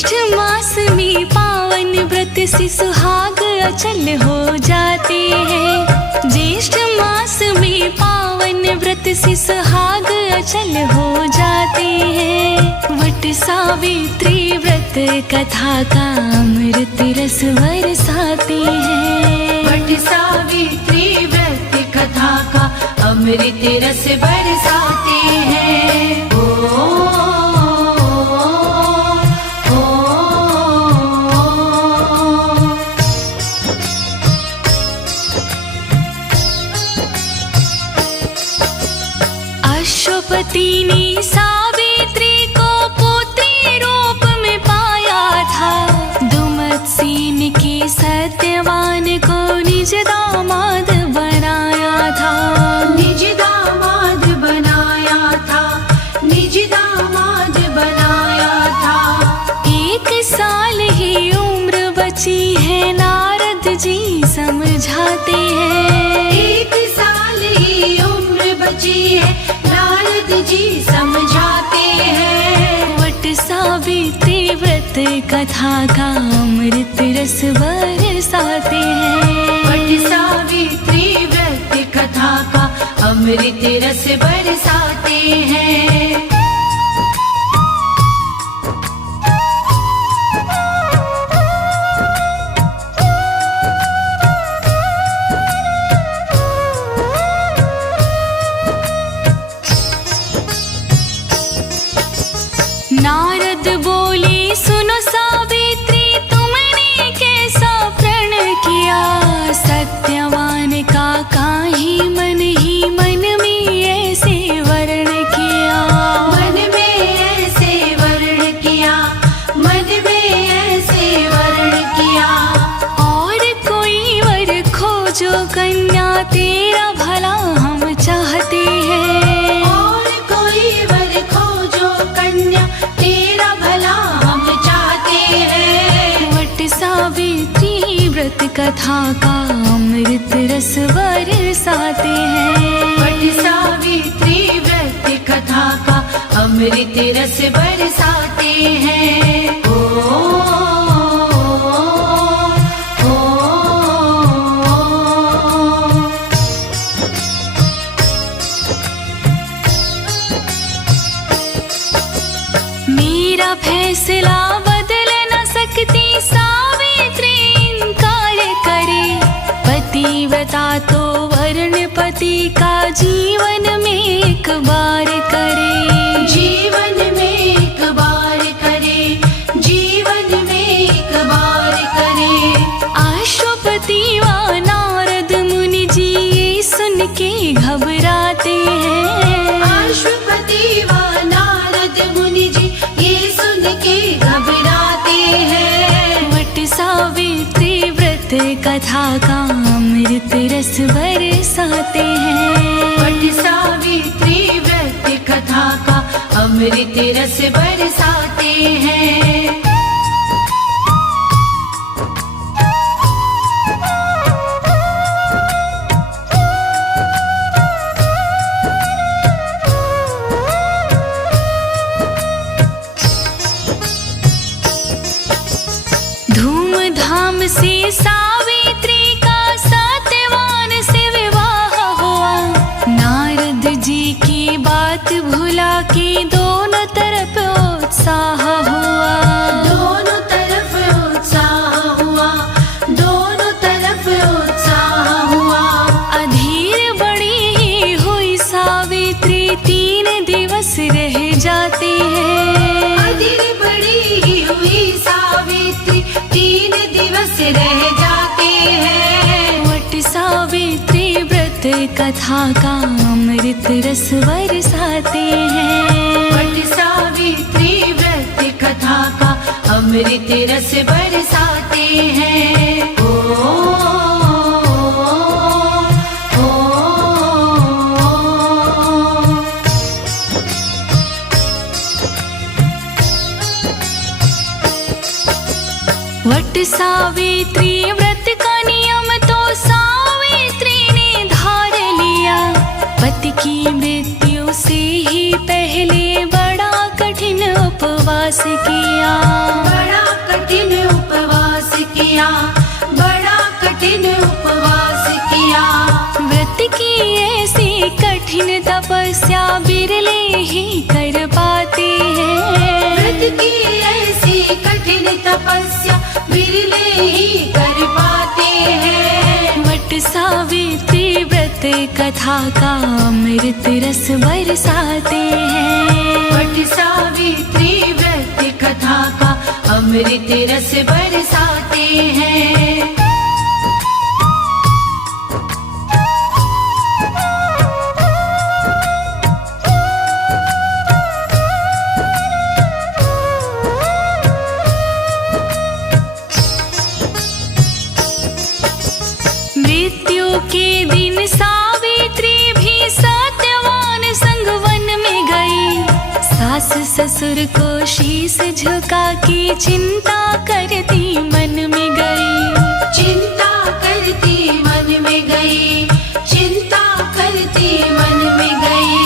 ज्येष्ठ मास में पावन व्रत से सुहाग अचल हो जाते हैं। ज्येष्ठ मास में पावन व्रत से सुहाग अचल हो जाते हैं। वट सावित्री व्रत कथा का अमृत रस बरसाते हैं। वट सावित्री व्रत कथा का अमृत रस बरसाते हैं। अश्वपति ने सावित्री को पुत्री रूप में पाया था। दुमत्सेन के सत्यवान को निज दामाद बनाया था। निज दामाद बनाया था। निज दामाद बनाया था। 1 साल ही उम्र बची है, नारद जी समझाते हैं। 1 साल ही उम्र बची है, नारद जी समझाते हैं। वट सावित्री व्रत कथा का अमृत रस बरसाते हैं। वट सावित्री व्रत कथा का अमृत रस बरसाते हैं। नारद बोले, सुनो सावित्री, तुमने कैसा प्रण किया। सत्यवान का काहे मन ही मन में ऐसे वर्ण किया। मन में ऐसे वर्ण किया। मन में ऐसे वर्ण किया। और कोई वर खोजो कन्या, तेरा भला हम चाहते हैं। और कोई वर खोजो कन्या, तेरा भला हम चाहते हैं। वट सावित्री व्रत कथा का अमृत रस बरसाते हैं। वट सावित्री व्रत कथा का अमृत रस बरसाते हैं। मेरा फैसला बदल न सकती सावित्री इनकार करे। पतिव्रता तो वर्ण पति का जीवन में एक बार करे। जीवन में एक बार करे। जीवन में एक बार करे। अश्वपति व नारद मुनि जी ये सुन के घबराते हैं। अश्वपति व नारद मुनि जी ये सुन के घबराते हैं। वट सावित्री व्रत कथा का अमृत रस बरसाते हैं। वट सावित्री व्रत कथा का अमृत रस बरसाते हैं। धूमधाम से सावित्री का सत्यवान से विवाह हुआ। नारद जी की बात भुला के दोनों तरफ उत्साह हुआ। दोनों तरफ उत्साह हुआ। दोनों तरफ उत्साह हुआ। अधीर बड़ी ही हुई सावित्री, 3 दिवस रह जाते हैं। अधीर बड़ी ही हुई सावित्री, 3 दिवस रह जाते हैं। वट सावित्री व्रत कथा का अमृत रस बरसाते हैं। वट सावित्री व्रत कथा का अमृत रस बरसाते हैं। वट सावित्री व्रत का नियम तो सावित्री ने धार लिया। पति की मृत्यु से ही पहले बड़ा कठिन उपवास किया। बड़ा किया, बड़ा कठिन उपवास किया। व्रत की ऐसी कठिन तपस्या बिरले ही कर पाते हैं। व्रत की ऐसी कठिन तपस्या बिरले ही कर पाते हैं। वट सावित्री व्रत कथा का अमृत रस बरसाते हैं। वट सावित्री व्रत कथा का अमृत रस बरसाते हैं। मृत्यु के दिन सावित्री भी सत्यवान संग वन में गई। सास ससुर को शीश झुका के चिंता करती मन में गई। चिंता करती मन में गई, चिंता करती मन में गई।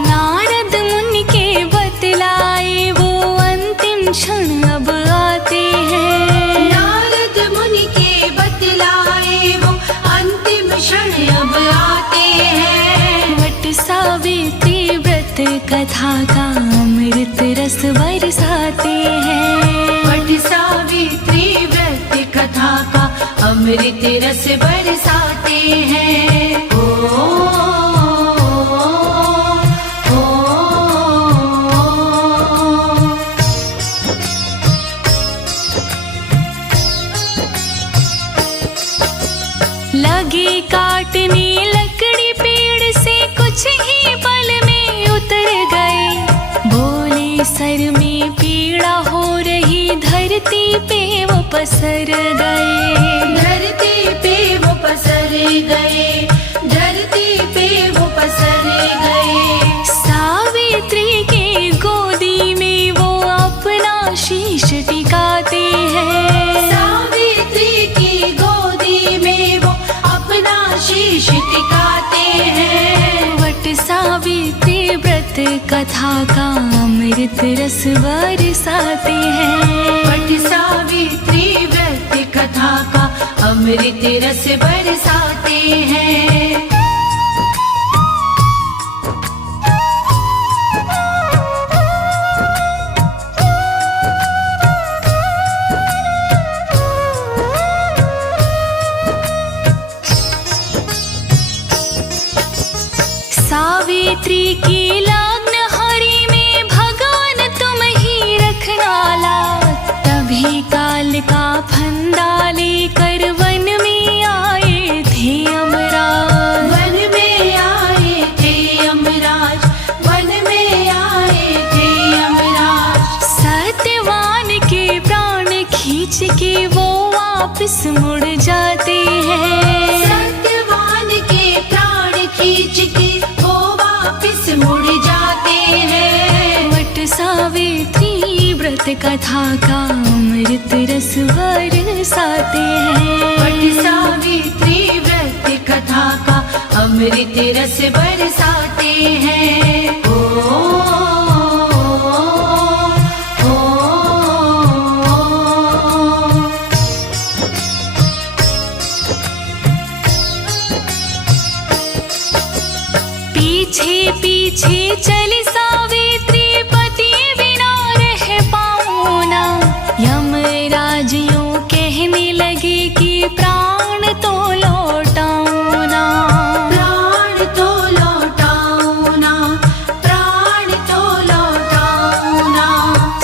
नारद मुनि के बतलाए वो अंतिम क्षण अब आते हैं। नारद मुनि के बतलाए वो अंतिम क्षण अब आते हैं। वट सावित्री व्रत कथा का अमृत रस बरसाते हैं। वट सावित्री व्रत कथा का अमृत रस बरसाते हैं। लगे काटने लकड़ी पेड़ से कुछ ही पल में उतर गए। बोले सर में पीड़ा हो रही, धरती पे वो पसर गए। धरती पे वो पसर गए, धरती पे वो पसर गए। सावित्री के गोदी में वो अपना शीश टिकाते हैं। सावित्री की गोदी में वो अपना शीश टिकाते हैं। वट सावित्री व्रत कथा का अमृत रस बरसाते हैं। वट सावित्री व्रत कथा का अमृत रस बरसाते हैं। सावित्री की लग्न हरि में भगवान तुम ही रखना लाज। तभी काल का फंदा लेकर वन में आए थे यमराज। वन में आए थे यमराज, वन में आए थे यमराज। सत्यवान के प्राण खींच के वो वापस मुड़ जाते हैं। सत्यवान के प्राण खींच के वो वापस मुड़ जाते हैं। वट सावित्री व्रत कथा का अमृत रस बरसाते हैं। वट सावित्री व्रत कथा का अमृत रस बरसाते हैं। पीछे पीछे चली सावित्री, पति बिना रह पाऊं ना। यमराज यूं कहने लगे कि प्राण तो लौटाऊं ना। प्राण तो लौटाऊं ना, प्राण तो लौटाऊं ना।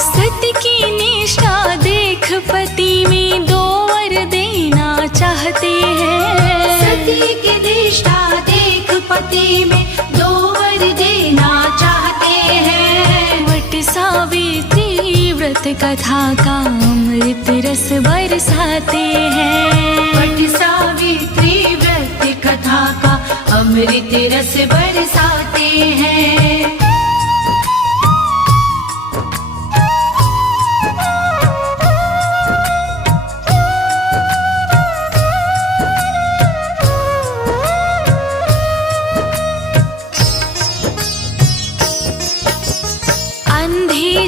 सत्य की निष्ठा देख पति में दो वर देना चाहते हैं। सती की निष्ठा देख पति में दो वर देना चाहते हैं। वट सावित्री व्रत कथा का अमृत रस बरसाते हैं। वट सावित्री व्रत कथा का अमृत रस बरसाते हैं।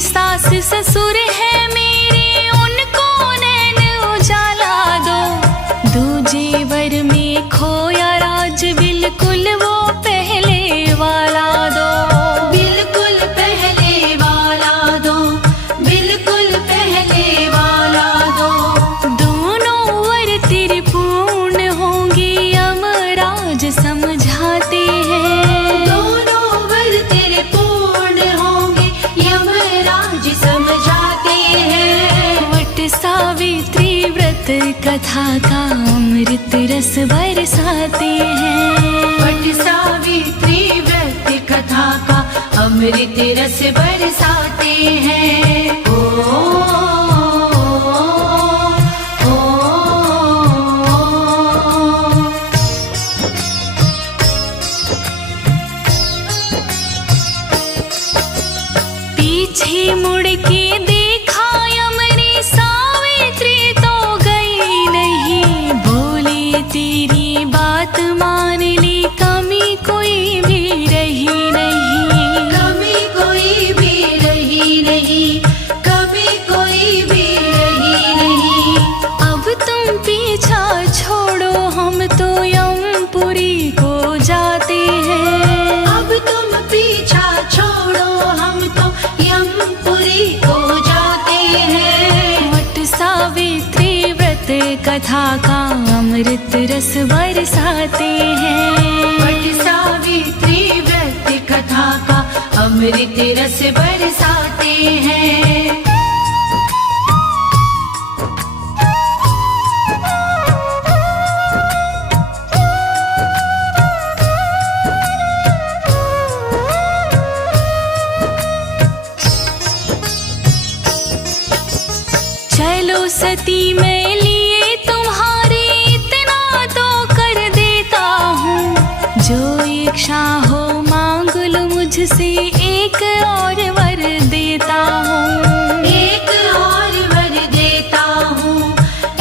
सास ससुर है मेरे, उनको नैन उजाला दूजे वर में खोया राज बिल्कुल वो पहले वाला दो, बिल्कुल पहले वाला दो, बिल्कुल पहले वाला दो। दोनों वर तेरे पूर्ण होंगे यमराज समझाते हैं, दोनों वर तेरे पूर्ण होंगे यमराज समझाते हैं। वट सावित्री व्रत कथा का अमृत रस बरसाते हैं, वट सावित्री व्रत कथा का अमृत रस बरसाते हैं। पीछे मुड़ के देखा यमनी सावित्री तो गई नहीं, बोली तेरी बात मान ली कमी कोई भी रही नहीं, कमी कोई भी रही नहीं, कमी कोई भी रही नहीं। अब तुम पीछा छोड़ो हम तो यमपुरी को जाते हैं, अब तुम पीछा छोड़ो हम तो यमपुरी को जाते हैं। वट सावित्री व्रत कथा का अमृत रस बरसाते हैं, वट सावित्री व्रत कथा का अमृत रस बरसाते हैं। चलो सती मैं लिए तुम्हारी इतना तो कर देता हूँ, जो इच्छा हो मांग लो मुझसे एक और वर देता हूँ, एक और वर देता हूँ,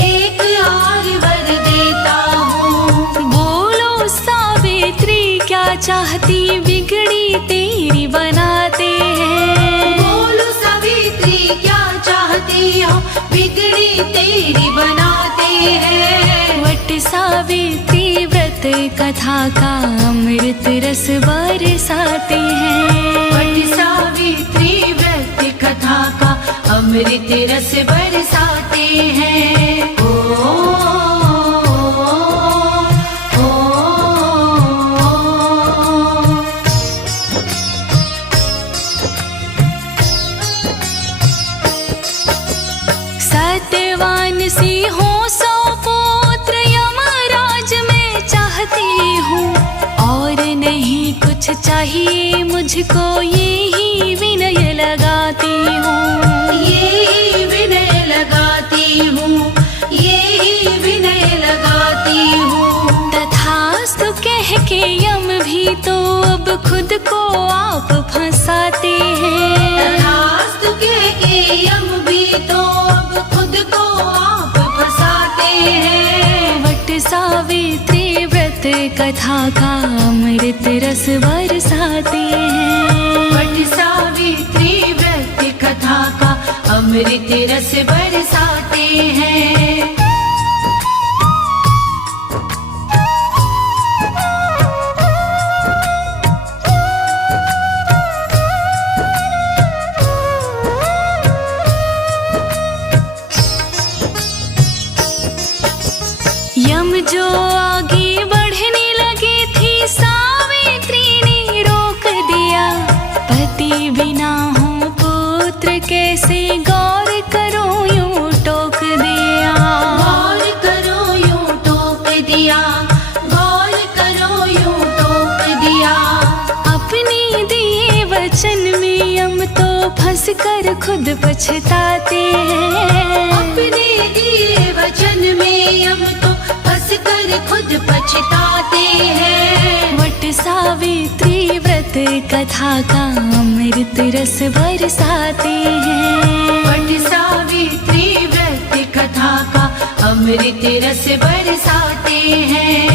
एक और वर देता हूँ। बोलो सावित्री क्या चाहती बिगड़ी तेरी बनाते हैं, बोलो सावित्री क्या चाहती हो बिगड़ी तेरी बनाते हैं। वट सावित्री व्रत कथा का अमृत रस बरसाते हैं, वट सावित्री व्रत कथा का अमृत रस बरसाते हैं। सत्यवान सी हो सौ पुत्र यमराज मैं चाहती हूँ, और नहीं कुछ चाहिए मुझको यही विनय लगाती हूँ, यही विनय लगाती हूँ, यही विनय लगाती हूँ। तथास्तु कह के यम भी तो अब खुद को आप फंसाते हैं, तथास्तु कह के यम भी तो अब खुद को आप फंसाते हैं। वट सावित्री व्रत कथा का अमृत रस बरसाते हैं, वट सावित्री व्रत कथा का अमृत रस बरसाते हैं। यम जो आगे बढ़ने लगी थी सावित्री ने रोक दिया, पति बिना हो पुत्र कैसे गौर करो यूं टोक दिया, गौर करो यूं टोक दिया, गौर करो यूं टोक दिया। अपने दिए वचन में यम तो फंस कर खुद पछताते हैं, अपने दिए वचन में हम तो फंस कर खुद पछताते हैं। वट सावित्री व्रत कथा का अमृत रस बरसाते हैं, वट सावित्री व्रत कथा का अमृत रस बरसाते हैं।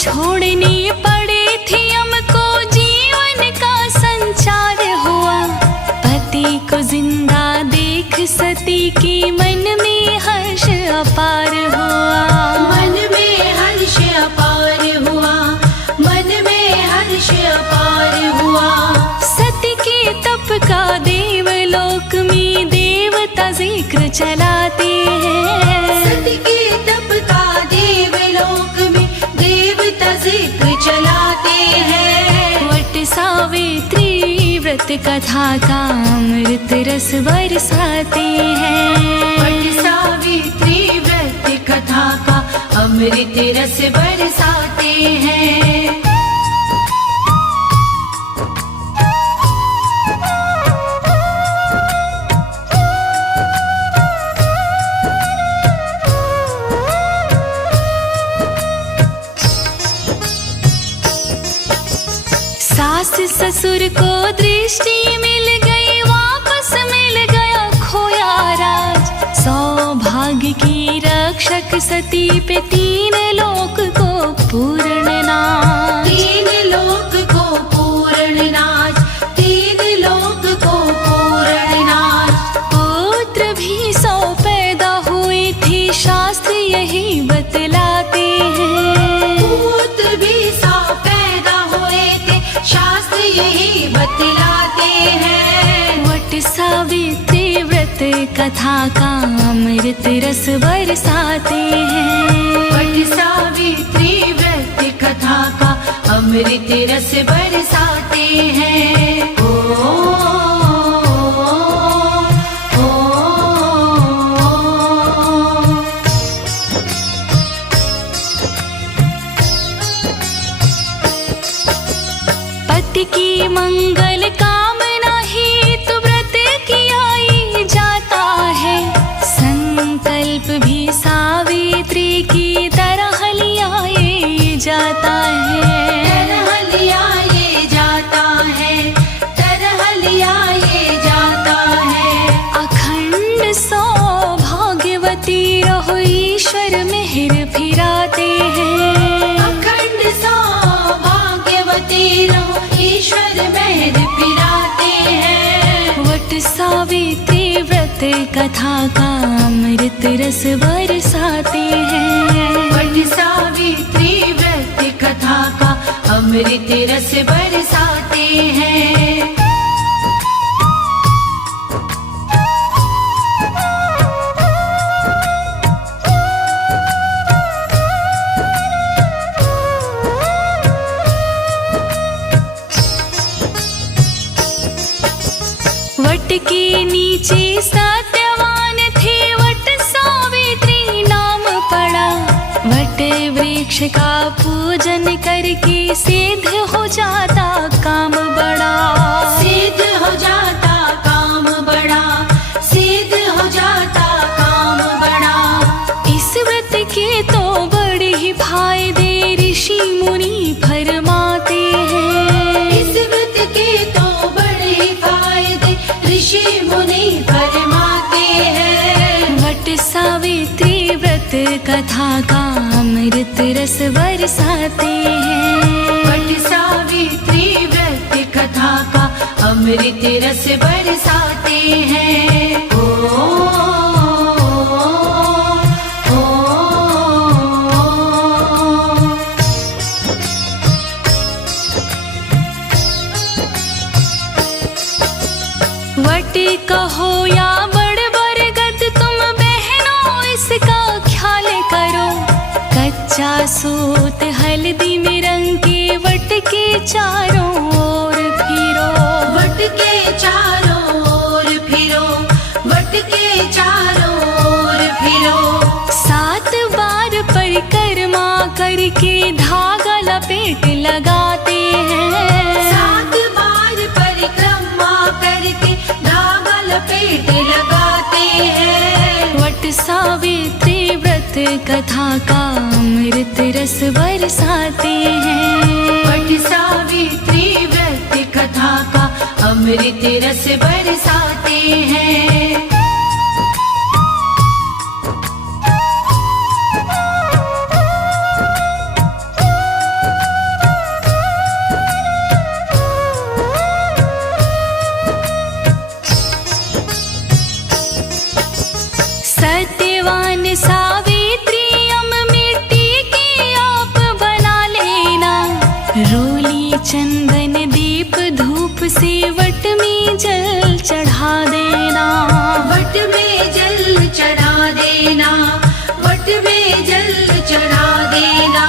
छोड़नी पड़ी थी हमको, जीवन का संचार हुआ। पति को जिंदा देख सती की मन में हर्ष अपार हुआ। मन में हर्ष अपार हुआ, मन में हर्ष अपार हुआ। सती के तप का देवलोक में देवता जिक्र चलाते हैं। सती के तप का देवलोक में देवता जिक्र चलाते हैं। वट सावित्री व्रत कथा का अमृत रस बरसाते हैं। वट सावित्री व्रत कथा का अमृत रस बरसाते हैं। सास ससुर को दृष्टि मिल गई, वापस मिल गया खोया राज। सौभाग्य की रक्षक सती पे तीन लोक को पूर्ण नाज। तीन लोक को पूर्ण नाज, तीन लोक को पूर्ण नाज। पुत्र भी 100 पैदा हुए थे, शास्त्र यही बतलाते हैं। पुत्र भी 100 पैदा हुए थे, शास्त्र यही बतलाते हैं। वट सावित्री व्रत कथा का अमृत रस बरसाते हैं। वट सावित्री व्रत कथा का अमृत रस बरसाते हैं। पति की मंगल कामना ही तो व्रत किया ही जाता है। संकल्प भी सावित्री की तरह लिया ये जाता है। तरह लिया ये जाता है, तरह लिया ये जाता है। अखंड सौभाग्यवती रहो, ईश्वर मेहर फिराते हैं। अखंड सौभाग्यवती रहो, ईश्वर मेहर फिराते हैं। वट सावित्री व्रत कथा का अमृत रस बरसाते हैं। वट सावित्री व्रत कथा का अमृत रस बरसाते हैं। वट के नीचे सत्यवान थे, वट सावित्री नाम पड़ा। वट वृक्ष का पूजन करके सिद्ध हो जाता काम बड़ा। सिद्ध हो जाता काम बड़ा, सिद्ध हो जाता काम बड़ा। इस व्रत के तो बड़े ही फायदे ऋषि मुनि फरमाते हैं। इस व्रत के तो बड़े ही फायदे ऋषि मुनि फरमाते हैं। वट सावित्री व्रत कथा का अमृत रस बरसाते हैं। वट सावित्री व्रत कथा का अमृत रस बरसाते हैं। वट कहो या बड़ बरगद, तुम बहनों इसका ख्याल करो। कच्चा सूत हल्दी में रंग के वट के चारों ओर फिरो। वट के चारों ओर फिरो, वट के चारों ओर फिरो। 7 बार परिक्रमा करके धागा लपेट लगाते हैं। 7 बार परिक्रमा करके धागा लपेट लगाते हैं। वट सावित्री व्रत कथा का अमृत रस बरसाते हैं। वट सावित्री व्रत कथा का अमृत रस बरसाते हैं। देना, वट में जल चढ़ा देना।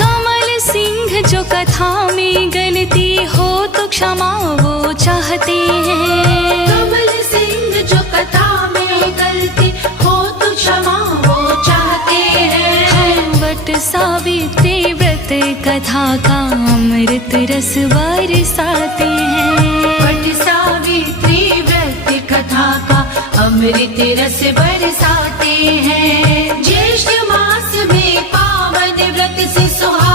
कमल सिंह जो कथा में गलती हो तो क्षमा वो चाहते हैं। कमल सिंह जो कथा में गलती हो तो क्षमा वो चाहते हैं। वट सावित्री व्रत कथा का अमृत रस बरसाते हैं। वट सावित्री व्रत कथा का अमृत रस बरसाते हैं। ज्येष्ठ मास में पावन व्रत से सुहाग